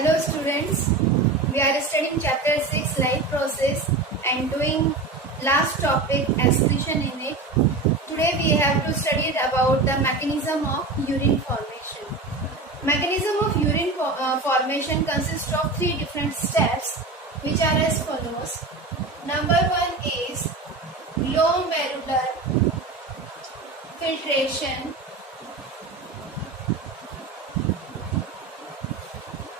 Hello students, we are studying chapter 6 life process and doing last topic excretion in it. Today we have to study about the mechanism of urine formation. Mechanism of urine formation consists of 3 different steps which are as follows. Number 1 is glomerular filtration.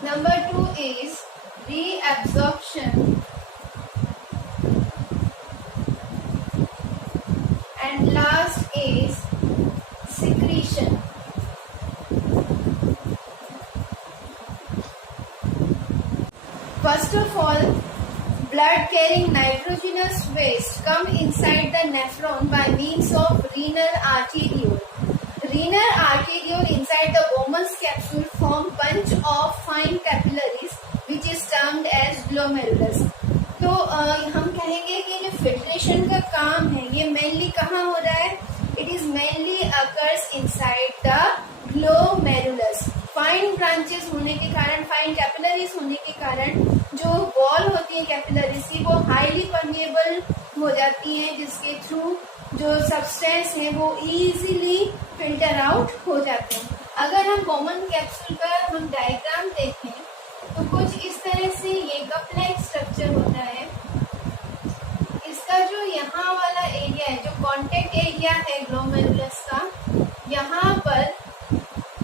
Number 2 is reabsorption, and last is secretion. First of all, blood carrying nitrogenous waste come inside the nephron by means of renal arteriole. Renal arteriole inside the Bowman's capsule form bunch of fine capillaries which is termed as glomerulus. तो हम कहेंगे कि जो filtration का काम है ये mainly कहाँ हो रहा है? It is mainly occurs inside the glomerulus. Fine branches होने के कारण, फाइन कैपिलरीज होने के कारण जो वॉल होती है कैपिलरीज की वो हाईली परमेएबल हो जाती हैं, जिसके थ्रू जो सब्सटेंस है वो इजीली फिल्टर आउट हो जाते हैं. अगर हम बॉमन कैप्सूल का हम डायग्राम देखें तो कुछ इस तरह से ये कप लाइक स्ट्रक्चर होता है. इसका जो यहाँ वाला एरिया है, जो कॉन्टेक्ट एरिया है ग्लोमेरुलस का, यहाँ पर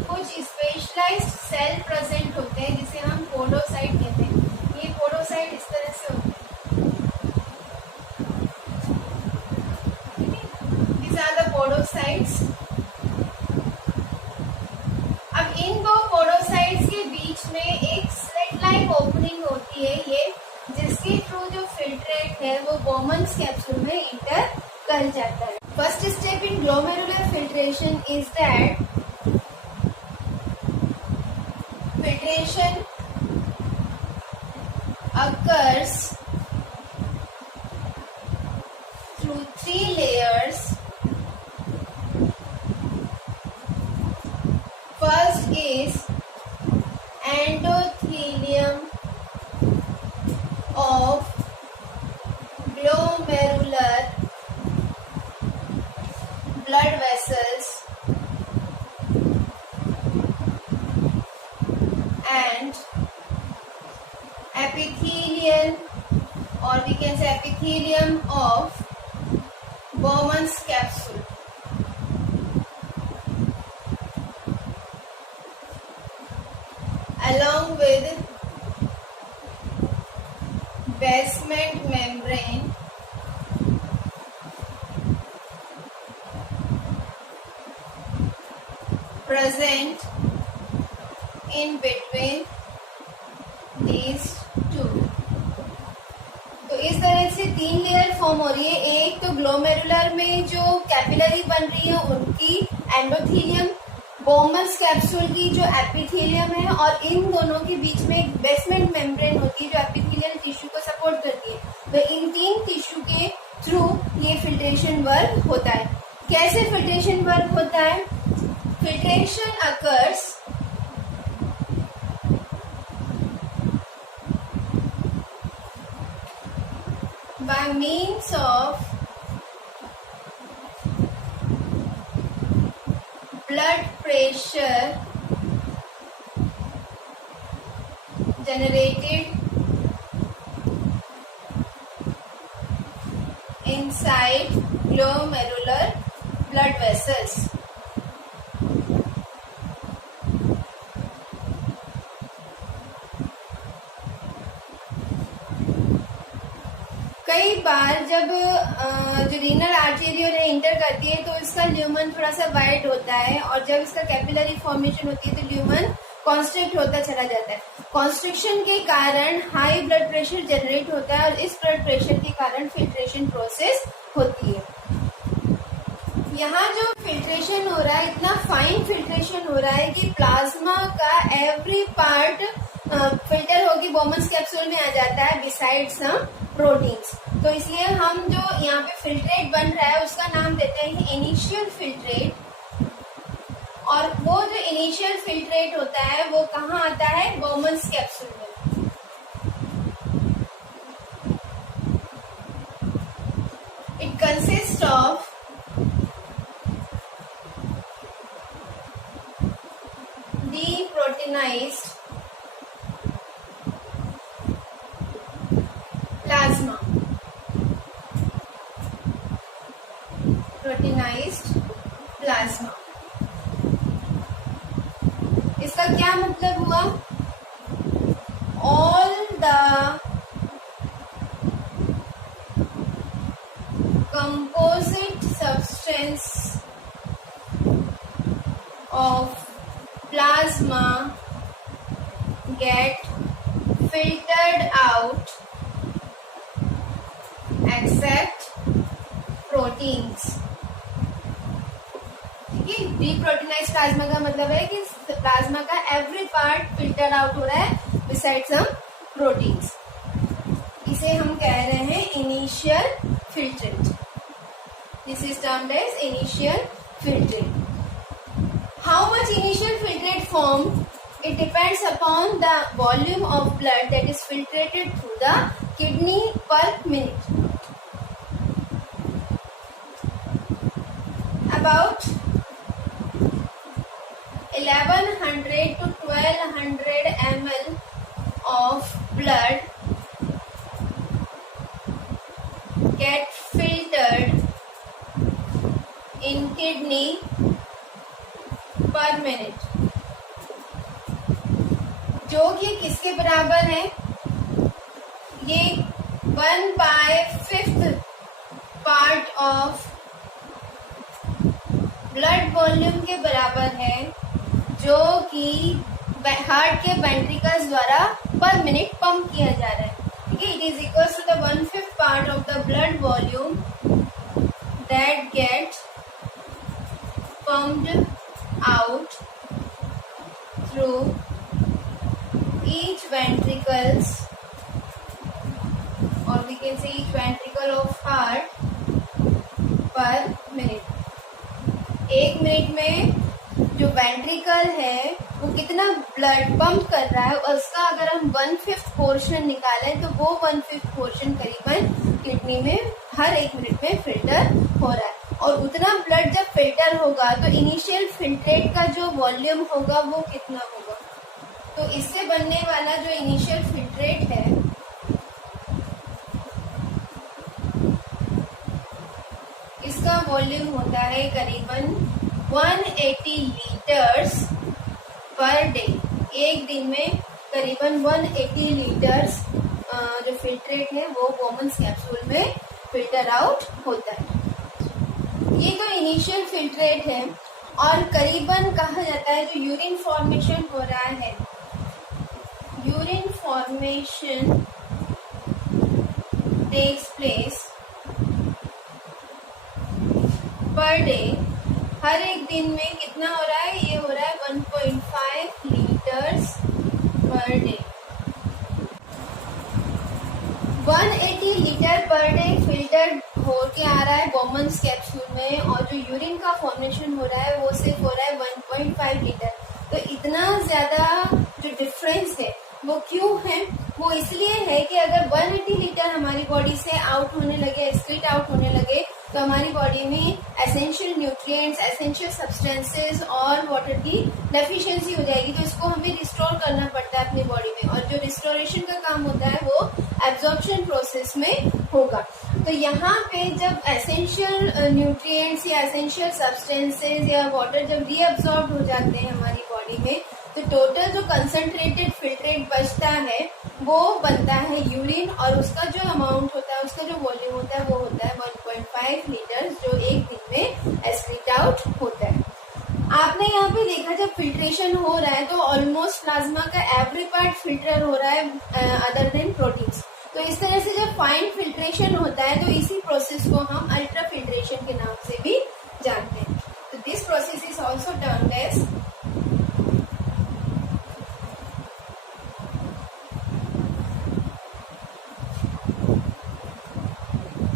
कुछ स्पेशलाइज्ड सेल प्रेजेंट होते हैं जिसे हम पोडोसाइट कहते हैं. ये पोडोसाइट इस तरह से होते हैं. These are the podocytes. अब इन दो पोडोसाइट्स के बीच में एक स्लिट लाइक ओपनिंग होती है ये, जिसके थ्रू जो फिल्ट्रेट है वो बॉमन्स कैप्सूल में इंटर कर जाता है. First step in glomerular filtration is that filtration occurs through 3 layers. First is endothelium of glomerular blood vessels and epithelium, or we can say epithelium of Bowman's capsule. Along with basement membrane present in between these two. तो इस तरह से 3 layer form हो रही है. एक तो glomerular में जो कैपिलरी बन रही है उनकी, एंडोथीलियम बोमन्स कैप्सूल की जो एपिथेलियम है, और इन दोनों के बीच में एक बेसमेंट मेम्ब्रेन होती है जो एपिथेलियल टिश्यू को सपोर्ट करती है. तो इन 3 टिश्यू के थ्रू ये फिल्ट्रेशन वर्क होता है. कैसे फिल्ट्रेशन वर्क होता है? Filtration occurs by means of blood pressure generated inside glomerular blood vessels. कई बार जब जो रीनल आर्टेरियोल इंटर करती है तो इसका ल्यूमन थोड़ा सा वाइड होता है, और जब इसका कैपिलरी फॉर्मेशन होती है तो ल्यूमन कॉन्स्ट्रिक्ट होता चला जाता है. कॉन्स्ट्रिक्शन के कारण हाई ब्लड प्रेशर जनरेट होता है, और इस ब्लड प्रेशर के कारण फिल्ट्रेशन प्रोसेस होती है. यहाँ जो फिल्ट्रेशन हो रहा है, इतना फाइन फिल्ट्रेशन हो रहा है कि प्लाज्मा का एवरी पार्ट फिल्टर होकर बोमन्स कैप्सूल में आ जाता है बिसाइड सम प्रोटीन्स. तो इसलिए हम जो यहाँ पे फिल्ट्रेट बन रहा है उसका नाम देते हैं इनिशियल फिल्ट्रेट, और वो जो इनिशियल फिल्ट्रेट होता है वो कहाँ आता है? बोमन्स कैप्सूल में। It consist of deproteinized plasma, proteinized plasma। इसका क्या मतलब हुआ? All the composite substance of plasma get filtered out except proteins। ठीक है, डीप्रोटीनाइज्ड प्लाज्मा का मतलब है कि प्लाज्मा का एवरी पार्ट फिल्टर आउट हो रहा है बिसाइड सम प्रोटीन्स। इसे हम कह रहे हैं initial filtrate. This is termed as initial filtrate. How much initial filtrate form? It depends upon the volume of blood that is filtrated through the kidney per minute. About 1100 to 1200 ml of blood get filtered in kidney पर minute, जो कि किसके बराबर है? ये 1/5 part of blood volume के बराबर है, जो कि हार्ट के वेंट्रिकल्स द्वारा पर मिनट पंप किया जा रहा है। ठीक है, it is equal to the 1/5 part of the blood volume that get pumped out through each ventricles, or we can say each ventricle of heart per minute। एक मिनट में जो वेंट्रिकल है वो कितना ब्लड पंप कर रहा है, उसका अगर हम 1/5 पोर्शन निकालें तो वो 1/5 पोर्शन करीबन किडनी में हर एक मिनट में फिल्टर हो रहा है। और उतना ब्लड जब फिल्टर होगा तो इनिशियल फिल्ट्रेट का जो वॉल्यूम होगा वो कितना होगा? तो इससे बनने वाला जो इनिशियल फिल्ट्रेट है इसका वॉल्यूम होता है करीबन 180 लीटर्स पर डे। एक दिन में करीबन 180 लीटर्स जो फिल्ट्रेट है वो बोमन्स कैप्सूल में फिल्टर आउट होता है। ये तो इनिशियल फिल्ट्रेट है। और करीबन कहा जाता है जो यूरिन फॉर्मेशन हो रहा है, urine formation takes place per day. हर एक दिन में कितना हो रहा है? ये हो रहा है 1.5 litres per day. 180 litre per day filter होके आ रहा है बोमन्स कैप्सूल में, और जो यूरिन का फॉर्मेशन हो रहा है वो सिर्फ हो रहा है 1.5 लीटर। तो इतना ज्यादा जो डिफरेंस है वो क्यों है? वो इसलिए है कि अगर 180 लीटर हमारी बॉडी से आउट होने लगे, एक्सक्रीट आउट होने लगे, तो हमारी बॉडी में एसेंशियल न्यूट्रिएंट्स, एसेंशियल सब्सटेंसेस और वाटर की डेफिशिएंसी हो जाएगी। तो इसको हमें रिस्टोर करना पड़ता है अपनी बॉडी में, और जो रिस्टोरेशन का काम होता है वो एब्जॉर्प्शन प्रोसेस में होगा। तो यहाँ पे जब एसेंशियल न्यूट्रिएंट्स या एसेंशियल सब्सटेंसेस या वाटर जब रीअब्सॉर्ब हो जाते हैं हमारी बॉडी में, तो टोटल जो कंसंट्रेटेड फिल्ट्रेट बचता है वो बनता है यूरिन, और उसका जो अमाउंट होता है, उसका जो वॉल्यूम होता है वो होता है 1.5 लीटर, जो एक दिन में एक्सक्रीट आउट होता है। आपने यहाँ पे देखा जब फिल्ट्रेशन हो रहा है तो ऑलमोस्ट प्लाज्मा का एवरी पार्ट फिल्टर हो रहा है अदर देन प्रोटीन्स। तो इस तरह से जब फाइन फिल्ट्रेशन होता है तो इसी प्रोसेस को हम अल्ट्रा फिल्ट्रेशन के नाम से भी जानते हैं। तो this process is also termed as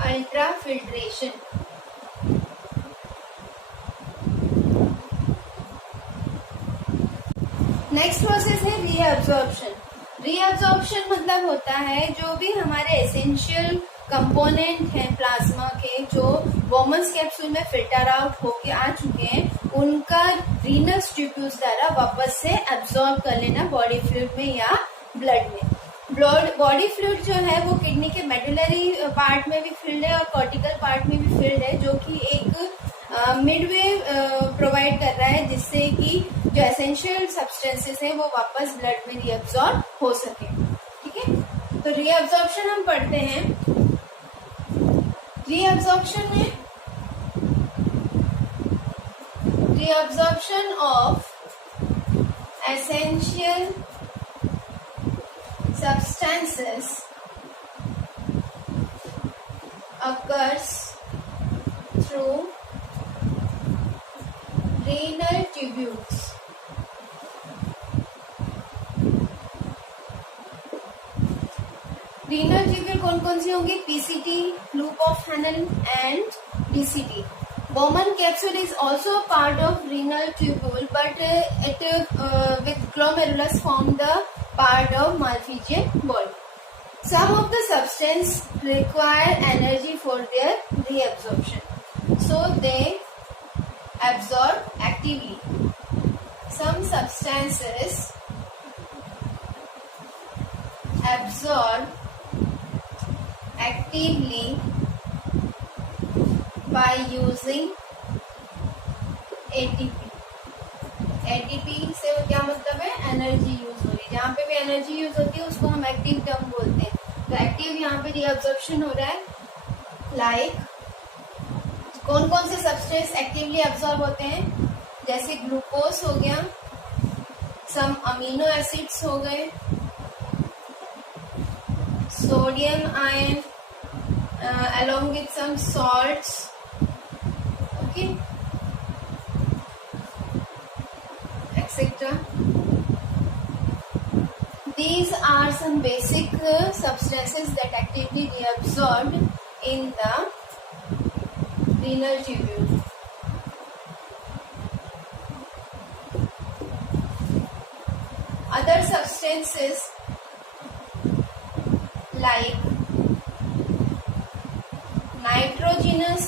ultra filtration. Next process है रीअब्जॉर्प्शन। रीअब्जॉर्प्शन मतलब होता है जो भी हमारे एसेंशियल कंपोनेंट हैं प्लाज्मा के, जो बोमन्स कैप्सूल में फिल्टर आउट होके आ चुके हैं, उनका रीनल ट्यूब्यूल्स द्वारा वापस से एब्जॉर्ब कर लेना बॉडी फ्लूइड में या ब्लड में। बॉडी फ्लूइड जो है वो किडनी के मेडुलरी पार्ट में भी फिल्ड है और कॉर्टिकल पार्ट में भी फिल्ड है, जो कि एक मिडवे प्रोवाइड कर रहा है जिससे कि जो एसेंशियल सब्सटेंसेस हैं वो वापस ब्लड में रीअब्सॉर्ब हो सके। ठीक है, तो रीअब्सॉर्प्शन हम पढ़ते हैं। रीअब्सॉर्प्शन में reabsorption of essential substances occurs through renal tubules. Renal tubule कौन कौन सी होंगी? PCT, loop of Henle and DCT. Bowman capsule is also a part of renal tubule, but it with glomerulus form the part of Malpighian body. Some of the substance require energy for their reabsorption, so they absorb actively. Some substances absorb actively by using ATP. ATP से क्या मतलब है? Energy use हो रही है। जहाँ पे भी एनर्जी यूज होती है उसको हम एक्टिव टर्म बोलते हैं। तो एक्टिव यहाँ पे रीअब्जॉर्प्शन हो रहा है। लाइक कौन कौन से सब्सटेंस एक्टिवली एब्जॉर्ब होते हैं? जैसे ग्लूकोज हो गया, सम अमीनो एसिड्स हो गए, sodium ion along with some salts, okay, etc. These are some basic substances that actively reabsorbed in the renal tubule. Other substances like nitrogenous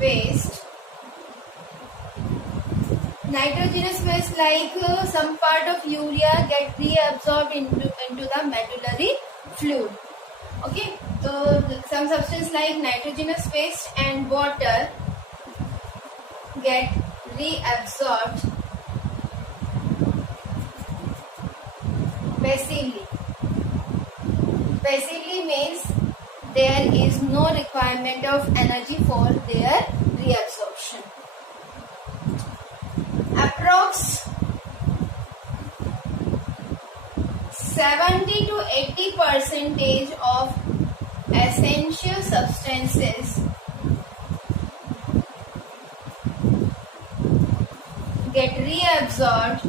waste. Nitrogenous waste like some part of urea get reabsorbed into the medullary fluid. Okay, so some substance like nitrogenous waste and water get reabsorbed passively. Passively means there is no requirement of energy for their reabsorption. Approx 70 to 80% of essential substances get reabsorbed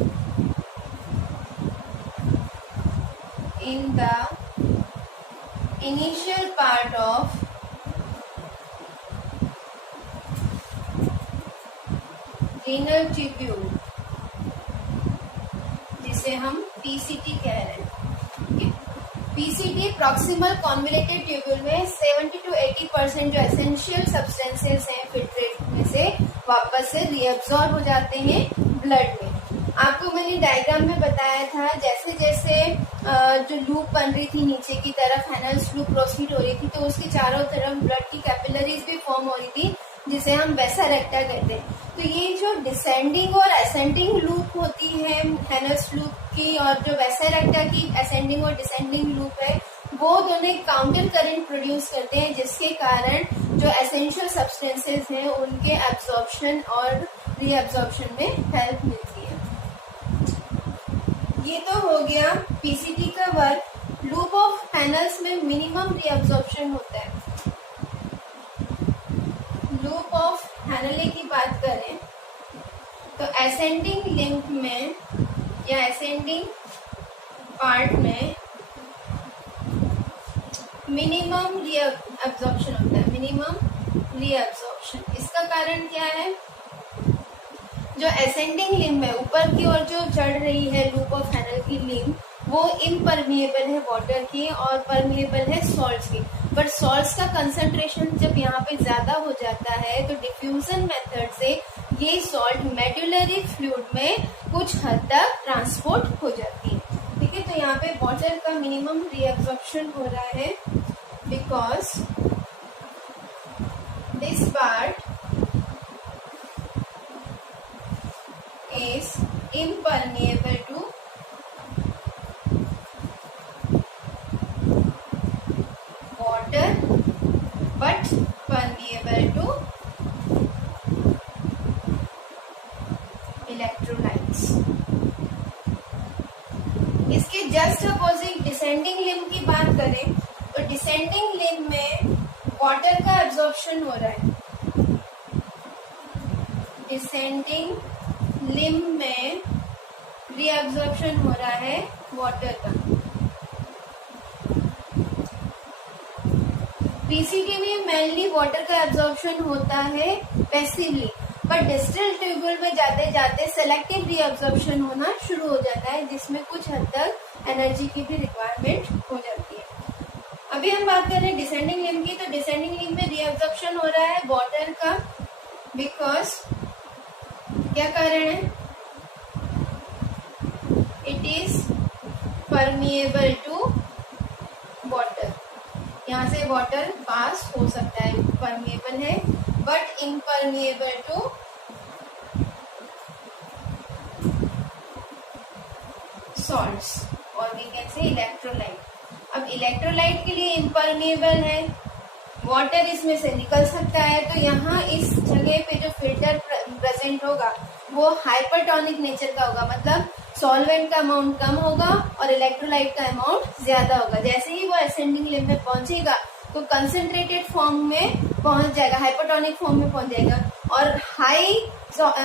in the initial part of renal tubule, जिसे हम PCT कह रहे हैं। PCT proximal convoluted tubule में 70 to 80% जो essential substances हैं filtrate में से वापस से रीअब्सॉर्ब हो जाते हैं ब्लड में। आपको मैंने डायग्राम में बताया था, जैसे जैसे जो लूप बन रही थी नीचे की तरफ, हैनल्स लूप प्रोसीड हो रही थी, तो उसके चारों तरफ ब्लड की कैपिलरीज भी फॉर्म हो रही थी, जिसे हम वेसा रेक्टा कहते हैं। तो ये जो डिसेंडिंग और असेंडिंग लूप होती है हैनल्स लूप की, और जो वेसा रेक्टा की असेंडिंग और डिसेंडिंग लूप है, वो दोनों काउंटर करंट प्रोड्यूस करते हैं, जिसके कारण जो एसेंशियल सब्सटेंसेस हैं उनके एब्जॉर्प्शन और रीअब्जॉर्प्शन में हेल्प मिलती है। ये तो हो गया पीसीटी का वर्क। लूप ऑफ हैनल्स में मिनिमम रीअब्जॉर्प्शन होता है। लूप ऑफ हैनल की बात करें तो असेंडिंग लिंक में या असेंडिंग पार्ट में मिनिमम रीअब्जॉर्प्शन होता है। मिनिमम रीअब्जॉर्प्शन, इसका कारण क्या है? जो असेंडिंग लिम्ब है, ऊपर की ओर जो चढ़ रही है लूप ऑफ हैनल की लिम्ब, वो इम्परमिएबल है वाटर की और परमिएबल है सॉल्ट्स की। बट सॉल्ट्स का कंसंट्रेशन जब यहाँ पे ज्यादा हो जाता है तो डिफ्यूजन मेथड से ये सॉल्ट मेडुलरी फ्लूइड में कुछ हद तक ट्रांसपोर्ट हो जाती है। ठीक है, तो यहाँ पे वाटर का मिनिमम रीअब्जॉर्प्शन हो रहा है because this part is impermeable to water but permeable to electrolytes। इसके जस्ट अपोजिट डिसेंडिंग लिम्ब की बात करें तो डिसेंडिंग लिम्ब में वाटर का एब्जॉर्प्शन हो रहा है। डिसेंडिंग लिम्ब में रीअब्जॉर्प्शन हो रहा है वाटर का। डीसीटी में मेनली वाटर का एब्जॉर्प्शन होता है पैसिवली, बट डिस्टल ट्यूब्यूल में जाते जाते सेलेक्टिव रीअब्जॉर्प्शन होना शुरू हो जाता है, जिसमें कुछ हद तक एनर्जी की भी रिक्वायरमेंट हो जाती है। अभी हम बात कर रहे हैं डिसेंडिंग लिम्ब की, तो डिसेंडिंग लिम्ब में रीअब्जॉर्प्शन हो रहा है वाटर का बिकॉज क्या कारण है, it is permeable to water. यहाँ से वाटर पास हो सकता है, परमिएबल है बट इम्परमिएबल टू सॉल्ट्स और वी कैन से इलेक्ट्रोलाइट। अब इलेक्ट्रोलाइट के लिए इम्परमिएबल है, वाटर इसमें से निकल सकता है, तो यहाँ इस जगह पे जो फिल्टर प्रेजेंट होगा वो हाइपरटोनिक नेचर का होगा, मतलब सॉल्वेंट का अमाउंट कम होगा और इलेक्ट्रोलाइट का अमाउंट ज्यादा होगा। जैसे ही वो असेंडिंग लिम्ब में पहुंचेगा तो कंसंट्रेटेड फॉर्म में पहुंच जाएगा, हाइपरटोनिक फॉर्म में पहुंच जाएगा और हाई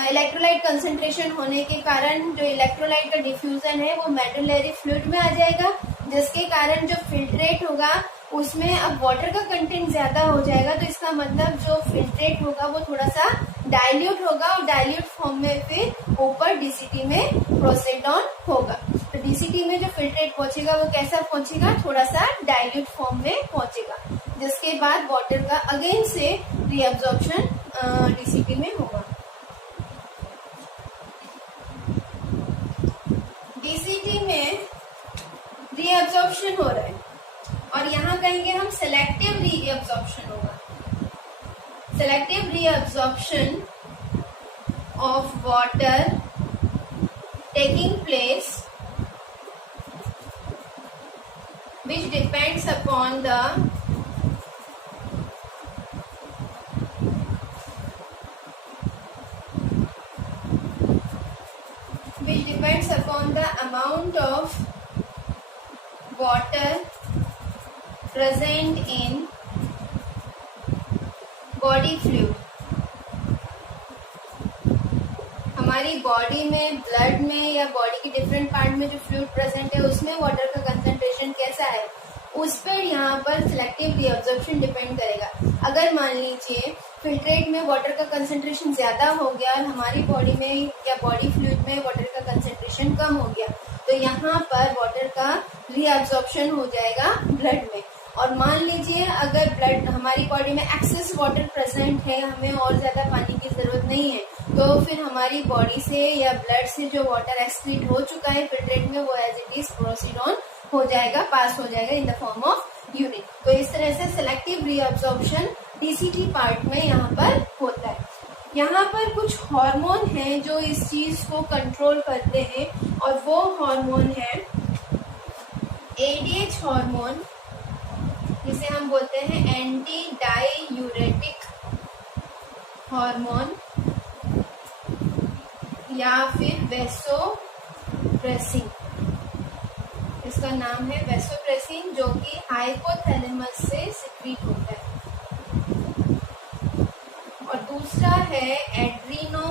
इलेक्ट्रोलाइट कंसंट्रेशन होने के कारण जो इलेक्ट्रोलाइट का डिफ्यूजन है वो मेडुलरी फ्लूइड में आ जाएगा, जिसके कारण जो फिल्ट्रेट होगा उसमें अब वाटर का कंटेंट ज्यादा हो जाएगा। तो इसका मतलब जो फिल्ट्रेट होगा वो थोड़ा सा डाइल्यूट होगा और डाइल्यूट फॉर्म में फिर ऊपर डीसीटी में प्रोसीड ऑन होगा। तो डीसीटी में जो फिल्ट्रेट पहुंचेगा वो कैसा पहुंचेगा, थोड़ा सा डाइल्यूट फॉर्म में पहुंचेगा, जिसके बाद वाटर का अगेन से रीअब्जॉर्प्शन डीसीटी में होगा। डीसीटी में रीअब्जॉर्प्शन हो रहा है और यहाँ कहेंगे हम सेलेक्टिव रीअब्जॉर्प्शन होगा। Selective reabsorption of water taking place which depends upon the amount of water present in body fluid। हमारी बॉडी में, ब्लड में या बॉडी के डिफरेंट पार्ट में जो फ्लूइड प्रेजेंट है उसमें वाटर का कंसंट्रेशन कैसा है, उस पर यहाँ पर सिलेक्टिव रीअब्जॉर्प्शन डिपेंड करेगा। अगर मान लीजिए फिल्ट्रेट में वाटर का कंसंट्रेशन ज्यादा हो गया और हमारी बॉडी में या बॉडी फ्लूइड में वाटर का कंसंट्रेशन कम हो गया, तो यहाँ पर वाटर का रीअब्जॉर्प्शन हो जाएगा ब्लड में। और मान लीजिए अगर ब्लड, हमारी बॉडी में एक्सेस वाटर प्रेजेंट है, हमें और ज्यादा पानी की जरूरत नहीं है, तो फिर हमारी बॉडी से या ब्लड से जो वाटर एक्सक्रीट हो चुका है फिल्ट्रेट में वो as it is proceed on हो जाएगा, पास हो जाएगा in the form of urine. तो इस तरह से सिलेक्टिव रीअब्जॉर्प्शन डीसीटी पार्ट में यहाँ पर होता है। यहाँ पर कुछ हार्मोन हैं जो इस चीज को कंट्रोल करते हैं और वो हार्मोन है एडीएच हार्मोन, जिसे हम बोलते हैं एंटी डाईयूरेटिक हार्मोन या फिर वैसोप्रेसिन। इसका नाम है वैसोप्रेसिन, जो कि हाइपोथैलेमस से सिक्रीट होता है। और दूसरा है एड्रीनो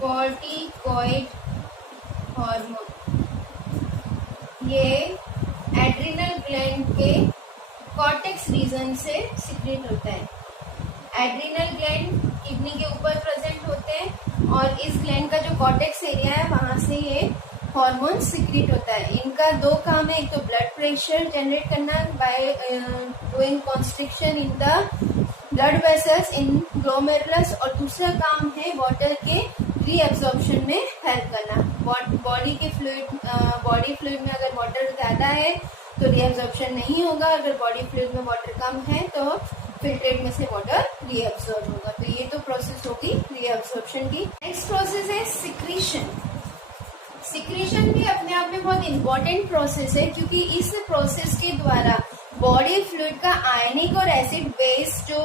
कॉर्टिकॉइड हार्मोन। ये एड्रिनल ग्लैंड के कॉर्टेक्स रीजन से सिक्रीट होता है। एड्रिनल ग्लैंड किडनी के ऊपर प्रेजेंट होते और इस ग्लैंड का जो कॉर्टेक्स एरिया है वहां से ये हार्मोन सिक्रीट होता है। इनका दो काम है, एक तो ब्लड प्रेशर जनरेट करना by doing constriction in the blood vessels in glomerulus, और दूसरा काम है वाटर के रीअब्जॉर्प्शन में हेल्प करना। बॉडी फ्लूइड में अगर वाटर ज्यादा है तो रीअब्जॉर्प्शन नहीं होगा, अगर बॉडी फ्लूइड में वाटर कम है तो फिल्ट्रेट में से वाटर रीअब्सॉर्ब होगा। तो ये तो प्रोसेस होगी रीअब्सॉर्प्शन की। नेक्स्ट प्रोसेस है सिक्रीशन। सिक्रीशन भी अपने आप में बहुत इंपॉर्टेंट प्रोसेस है, क्योंकि इस प्रोसेस के द्वारा बॉडी फ्लूइड का आयनिक और एसिड बेस जो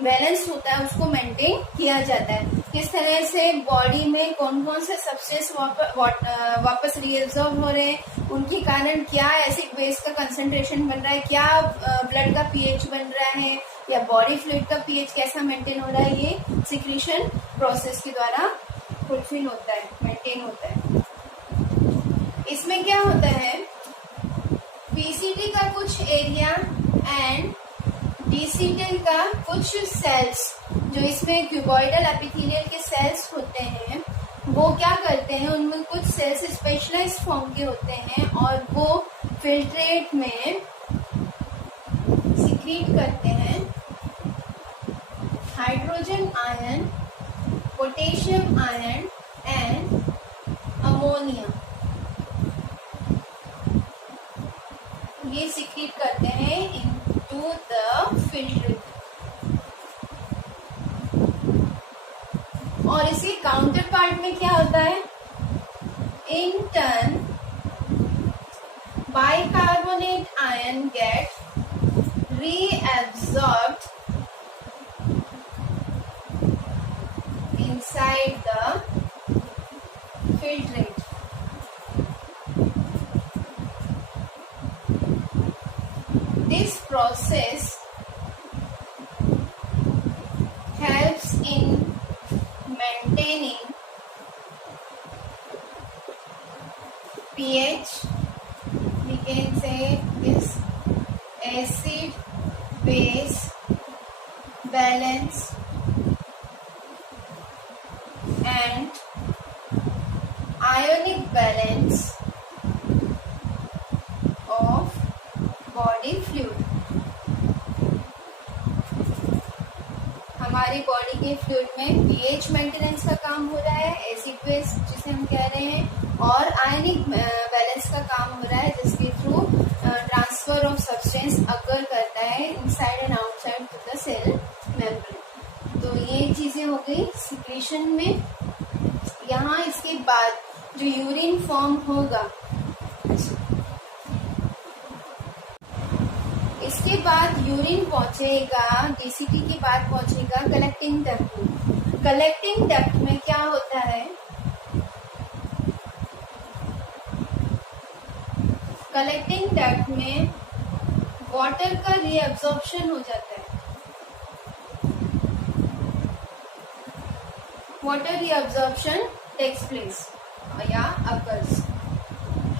बैलेंस होता है उसको मेंटेन किया जाता है। किस तरह से बॉडी में कौन कौन से सब्सटेंस वापस रीअब्सॉर्ब हो रहे हैं, उनके कारण क्या एसिड बेस का कंसंट्रेशन बन रहा है, क्या ब्लड का पीएच बन रहा है, या बॉडी फ्लूइड का पीएच कैसा मेंटेन हो रहा है, ये सिक्रीशन प्रोसेस के द्वारा फुलफिल होता है, मेंटेन होता है। इसमें क्या होता है, पीसीटी का कुछ एरिया एंड डीसीटी का कुछ सेल्स, जो इसमें क्यूबॉइडल एपिथेलियल के सेल्स होते हैं, वो क्या करते हैं, उनमें कुछ सेल्स स्पेशलाइज्ड फॉर्म के होते हैं और वो फिल्ट्रेट में सिक्रीट करते हैं hydrogen ion, potassium ion and ammonia. ये सिक्रीट करते हैं इनटू द फिल्ट्रेट, और इसके काउंटर पार्ट में क्या होता है, in turn bicarbonate ion get reabsorbed inside the filtrate. This process helps in maintaining pH, we can say this acid base balance and ionic balance of body fluid. हमारी body के fluid में pH maintenance का काम हो रहा है, acid base जिसे हम कह रहे हैं, और आयनिक बैलेंस का काम हो रहा है, जिसके through transfer of substance occur करता है inside and outside to the cell membrane. तो ये चीजें हो गई सिक्रीशन में। यहाँ इसके बाद जो यूरिन फॉर्म होगा, इसके बाद यूरिन पहुंचेगा, डीसीटी के बाद पहुंचेगा कलेक्टिंग डक्ट में। कलेक्टिंग डक्ट में क्या होता है, कलेक्टिंग डक्ट में वाटर का रीअब्सॉर्प्शन हो जाता है। वाटर रीअब्सॉर्प्शन टेक्स प्लेस या अकर्स।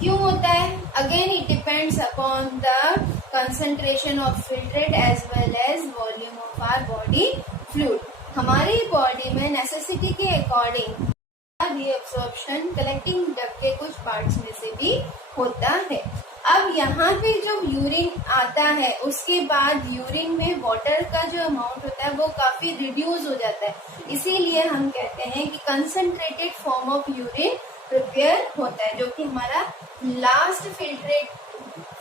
क्यों होता है, again it depends upon the concentration of filtrate as well as volume of our body fluid। हमारी बॉडी में नेसेसिटी के अकॉर्डिंग रीअब्सॉर्प्शन कलेक्टिंग डक्ट के कुछ पार्ट्स में से भी होता है। अब यहाँ पे जब यूरिन आता है, उसके बाद यूरिन में वाटर का जो अमाउंट होता है वो काफी रिड्यूस हो जाता है, इसीलिए हम कहते हैं कि concentrated form of urine prepare होता है, जो कि हमारा लास्ट फिल्ट्रेट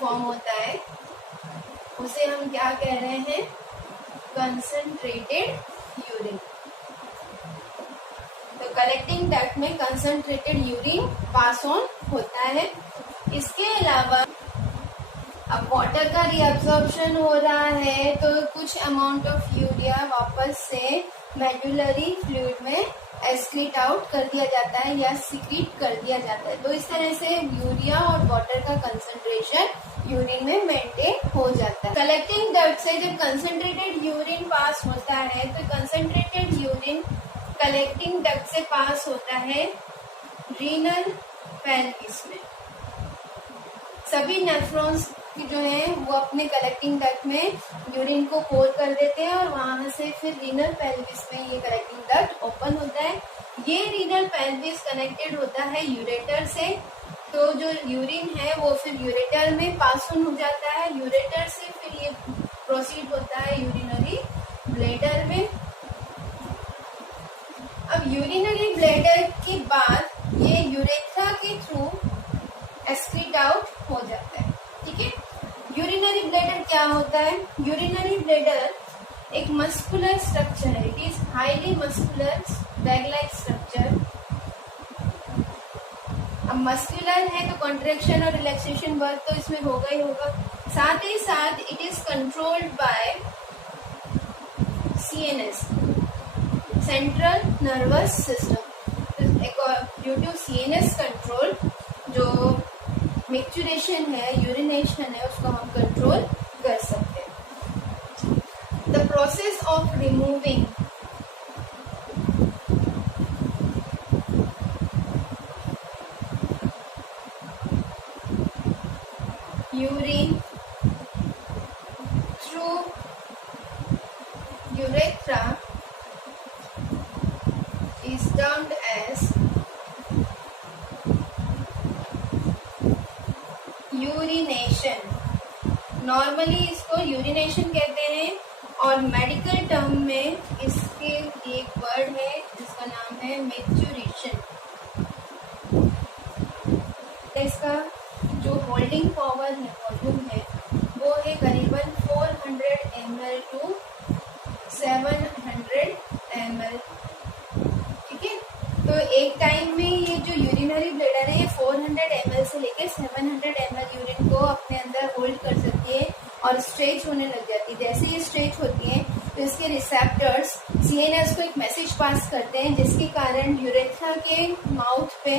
फॉर्म होता है, उसे हम क्या कह रहे हैं, कंसंट्रेटेड यूरिन। तो कलेक्टिंग डक्ट में कंसंट्रेटेड यूरिन पास ऑन होता है। इसके अलावा अब वाटर का रीअब्सॉर्प्शन हो रहा है, तो कुछ अमाउंट ऑफ यूरिया वापस से मेडुलरी फ्लूइड में एक्सक्रीट आउट कर दिया जाता है या सिक्रीट कर दिया जाता है। तो इस तरह से यूरिया और वाटर का कंसंट्रेशन यूरिन में मेंटेन हो जाता है। कलेक्टिंग डक्ट से जब कंसंट्रेटेड यूरिन पास होता है, तो कंसंट्रेटेड यूरिन कलेक्टिंग डक्ट से पास होता है रीनल पेल्विस में। सभी नेफ्रॉन्स जो है वो अपने कलेक्टिंग डक्ट में यूरिन को कोर कर देते हैं और वहां से फिर रीनल पेल्विस में ये कलेक्टिंग डक्ट ओपन होता है। ये रीनल पेल्विस कनेक्टेड होता है यूरेटर से, तो जो यूरिन है वो फिर यूरेटर में पास ऑन हो जाता है, यूरेटर से फिर ये प्रोसीड होता है यूरिनरी ब्लैडर में। अब यूरिनरी ब्लैडर के बाद ये यूरेथ्रा के थ्रू एक्सक्रीट आउट हो जाता है। ठीक है, यूरिनरी ब्लैडर क्या होता है? यूरिनरी ब्लैडर एक मस्कुलर स्ट्रक्चर है, it is highly muscular bag like structure. अब मस्कुलर है तो कॉन्ट्रेक्शन और रिलैक्सेशन वर्क तो इसमें होगा ही होगा, साथ ही साथ it is controlled by CNS, central nervous system. Due to CNS control जो मिक्चुरेशन है, यूरिनेशन है, उसको हम कंट्रोल कर सकते हैं। The process of removing urine through urethra is termed as urination. Normally इसको यूरिनेशन कहते हैं और मेडिकल टर्म में इसके एक वर्ड है जिसका नाम है मैच्यूरेशन। इसका जो होल्डिंग पावर है, वॉल्यूम है, वो है करीबन 400 ml टू 700 ml। ठीक है, तो एक टाइम में ये जो यूरिनरी ब्लैडर है ये 400 ml से लेकर 700 ml यूरिन को अपने अंदर होल्ड कर सकती है और स्ट्रेच होने लग जाती है। जैसे ये स्ट्रेच होती है तो इसके रिसेप्टर्स CNS को एक मैसेज पास करते हैं, जिसके कारण यूरेथ्रा के माउथ पे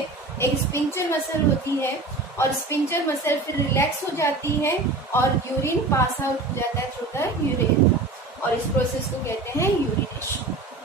एक स्पिंचर मसल होती है और स्पिंचर मसल फिर रिलैक्स हो जाती है और यूरिन पास आउट हो जाता है थ्रू द यूरेथ्रा, और इस प्रोसेस को कहते हैं यूरिनेशन।